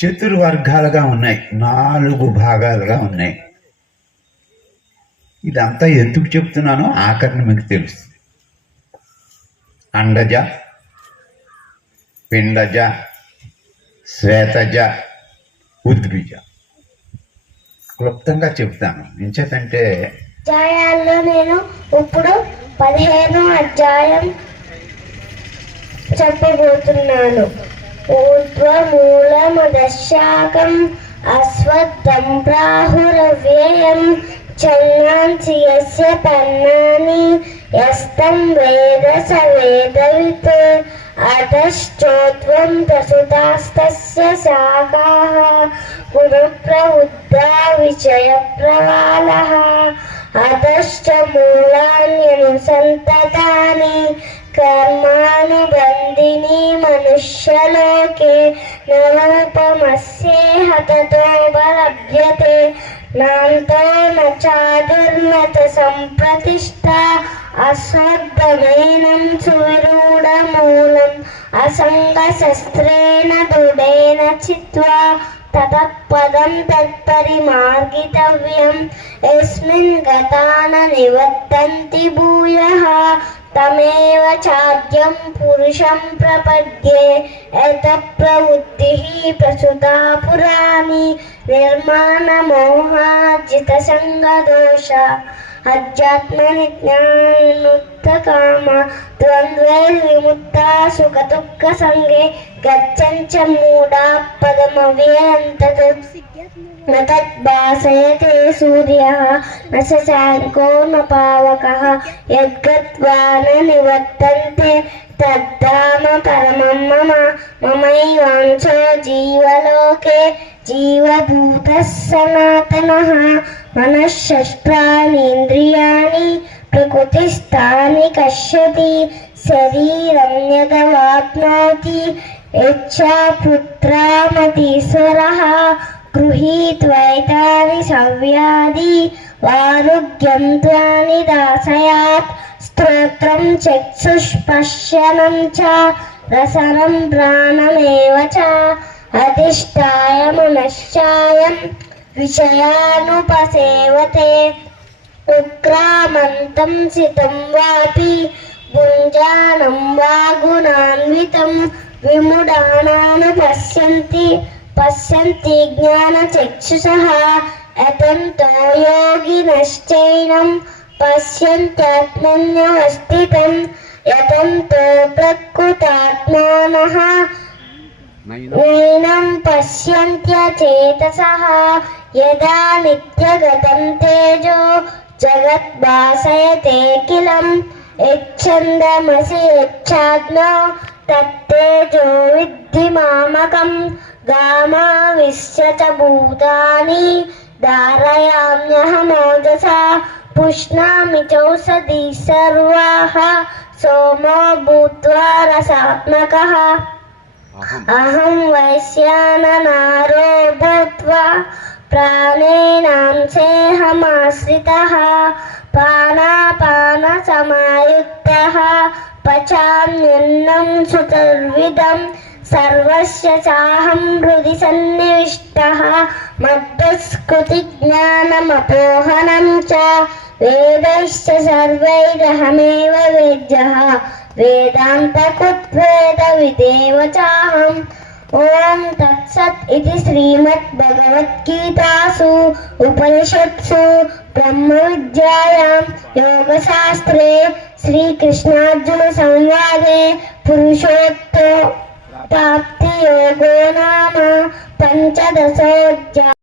చతుర్వర్గాలుగా ఉన్నాయి, 4 భాగాలుగా ఉన్నాయి. ఇదంతా ఎందుకు చెప్తున్నానో ఆఖరిని మీకు తెలుసు. అండజ, పిండజ, శ్వేతజ, ఉద్భిజ. క్లుప్తంగా చెప్తాను. ఎంచేతంటే అధ్యాయాల్లో నేను ఇప్పుడు 15వ అధ్యాయం చెప్పబోతున్నాను. ఊర్ధ్వమూలమధశాఖం అశ్వత్థం ప్రాహురవ్యయం ఛందాంసి యస్య పర్ణాని యస్తం వేద స వేదవిత్ అధశ్చోర్ధ్వం ప్రసుతాస్తస్య శాఖాః పునఃప్రవృద్ధా విషయప్రవాళః అధశ్చ మూలాన్యనుసంతతాని కర్మానుబంధిని మనుష్యలోకే నరూపమస్యేహ తతోపలభ్యతే నాంతో న చాదుర్నత సంప్రతిష్ఠా అశ్వత్థమేనం సువిరూఢమూలం అసంగశస్త్రేణ దృఢేన చిత్వా తతఃపదం తత్పరిమార్గితవ్యం యస్మిన్ గతా న నివర్తంతి భూయః తమేవ చాద్యం పురుషం ప్రపద్యే యతః ప్రవృత్తిః ప్రసుతా పురాణి నిర్మాణమోహాజిత సంగదోష అధ్యాత్మనిజ్ఞానుత్తకామ ద్వంద్వైర్విముక్తా సుఖదుఃఖ సంగే గచ్చంచ మూఢా పదమవ్యయంతత్ న తద్భాసయతే సూర్యః న శశాంకో న పావకః యద్గత్వా న నివర్తంతే తద్ధామ పరమం మమ మమైవాంశో జీవలోకే జీవభూతః సనాతనః మనఃషష్ట్రాణీంద్రియాణి ప్రకృతిస్థాని కష్యతి శరీరం యదవాప్నోతి యచ్ఛాపుత్రామతీశ్వరః గృహీత్వైతాని సవ్యాది వారుగ్యం త్వాని దాసయాత్ స్తోత్రం చక్షుష్పశ్యనం చ రసనం ప్రాణమేవ చ అధిష్ఠాయ మనశ్చాయం విషయానుపసేవతే ఉక్రామంతం సితం వాపి భుంజానం వా గుణాన్వితం విముడానాను పశ్యంతి జ్ఞానచక్షుషః అతంతో యోగినశ్చైనం పశ్యంత్యాత్మన్యవస్థితం యతంతో ప్రకృతాత్మానః నైనం పశ్యంత్యచేతసః యదా నిత్యగతం తేజో జగద్భాసయతేఖిలం యచ్ఛందమసి యచ్ఛాజ్ఞో తత్తేజో విద్ధి మామకం గామావిశ్య చ భూతాని ధారయామ్యహమోజసా పుష్ణామి చౌషధీ సర్వాః సోమో భూత్వా రసాత్మకః అహం వైశ్యాననారో భూత్వా ప్రాణేనాంశేహమాశ్రితః పానాపానసమాయుక్తః పచామ్యన్నం చతుర్విధం సర్వస్య చాహం హృది సన్నివిష్టః మద్దుస్కృతి జ్ఞానమపోహనం చ వేదైశ్చ సర్వైరహమేవ వేద్యః వేదాంతకృద్వేద విదేవ చాహం. ఓం తత్సత్ ఇది శ్రీమద్భగవద్గీతాసు ఉపనిషత్సు బ్రహ్మ విద్యాయాం యోగశాస్త్రే శ్రీకృష్ణార్జున సంవాదే పురుషోత్తప్రాప్తి యోగో నామ పంచదశోऽధ్యాయः.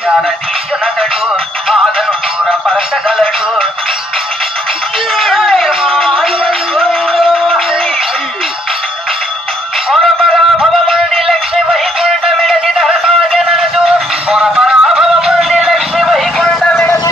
జ్ఞానదీయునతడు బాధను దూరపరచగలడు. పరాభవముండి లక్ష్మి వైకుంఠమిడది ధరసాగనదు. పరాభవముండి లక్ష్మి వైకుంఠమిడది